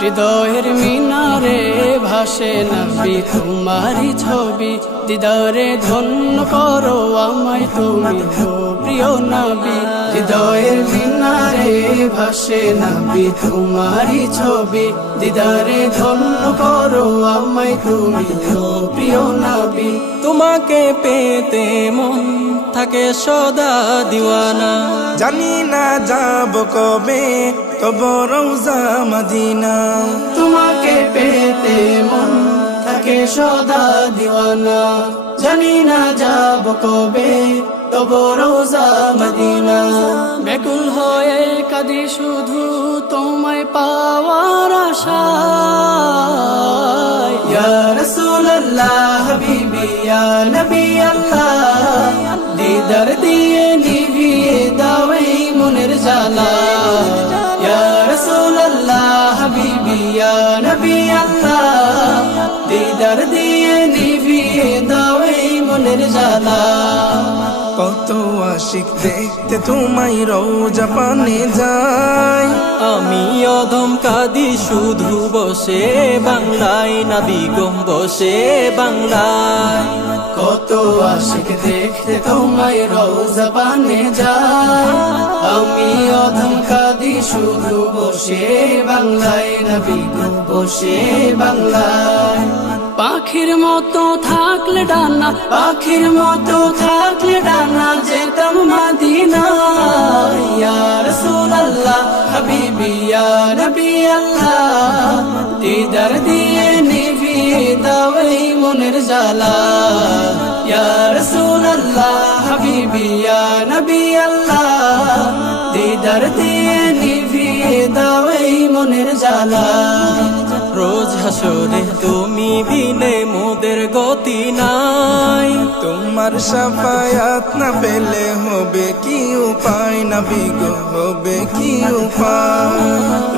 হৃদয়ের মিনারে ভাসে নবী, তোমারই ছবি। দিদারে, ধন্য করো আমায় তুমি প্রিয় নবী। হৃদয়ের মিনারে ভাসে নবী, তোমারই ছবি। দিদারে, ধন্য করো আমায় তুমি প্রিয় নবী। তোমাকে পেতে মন থাকে সদা দিওয়ানা। জানি না যাব কবে তব রৌজা মদিনা। তোমাকে পেতে মন থাকে সদা দিওয়ানা। জানি না যাব কবে তব রোজা মদিনা। বেকুল হয়ে কাঁদি শুধু তোমায় পাওয়ার আশা। ইয়া নবী আল্লাহ, দিদার দিয়ে নিভিয়ে দাও এই মনের জ্বালা। ইয়া রাসূলুল্লাহ, হাবিবি, ইয়া নবী আল্লাহ, দিদার দিয়ে নিভিয়ে দাও এই মনের জ্বালা। কত আশিক দেখতে তোমায় রোজা পানে যায়। আমি অধম কাদি শুধু বসে বাংলায় নাবি গম বসে বাংলায়। কত আশিক দেখতে তোমায় রোজা পানে যায়। আমি অধম কাদি শুধু বসে বাংলায় নবী গো বসে বাংলায়। পাখির মতো থাকলে ডানা, পাখির মতো থাকলে ডানা, যেতাম মাদিনা ইয়া রাসূলুল্লাহ, হাবিবি, ইয়া নবী আল্লাহ দিদার দিয়ে নিভিয়ে দাও এই মনের জ্বালা। ইয়া রাসূলুল্লাহ, হাবিবি, ইয়া নবী আল্লাহ দিদার দিয়ে নিভিয়ে দাও এই মনের জ্বালা। রোজ হাসরে তুমি বিনে মোদের গতি নাই। তোমার সাফায়াত না পেলে হবে কি উপায়? না বিগো হবে কি উপায়?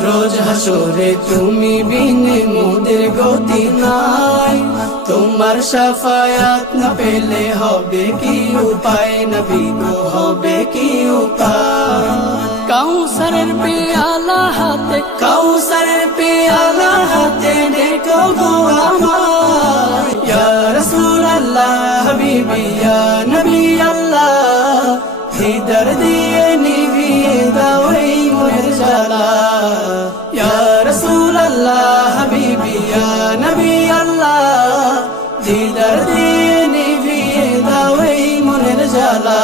রোজ হাসরে তুমি বিনে মোদের গতি নাই। তোমার সাফায়াত না পেলে হবে কি উপায়? নবী গো হবে কি উপায়? কাউসারের পেয়ালা হাতে কাউসারের পেয়ালা হাতে দেখো গো আমার। হাবিবি ইয়া নবী আল্লাহ দিদার দিয়ে নিভিয়ে দাও এই মনের জ্বালা। ইয়া রাসূলুল্লাহ, হাবিবি, ইয়া নবী আল্লাহ দিদার দিয়ে নিভিয়ে দাও এই মনের জ্বালা।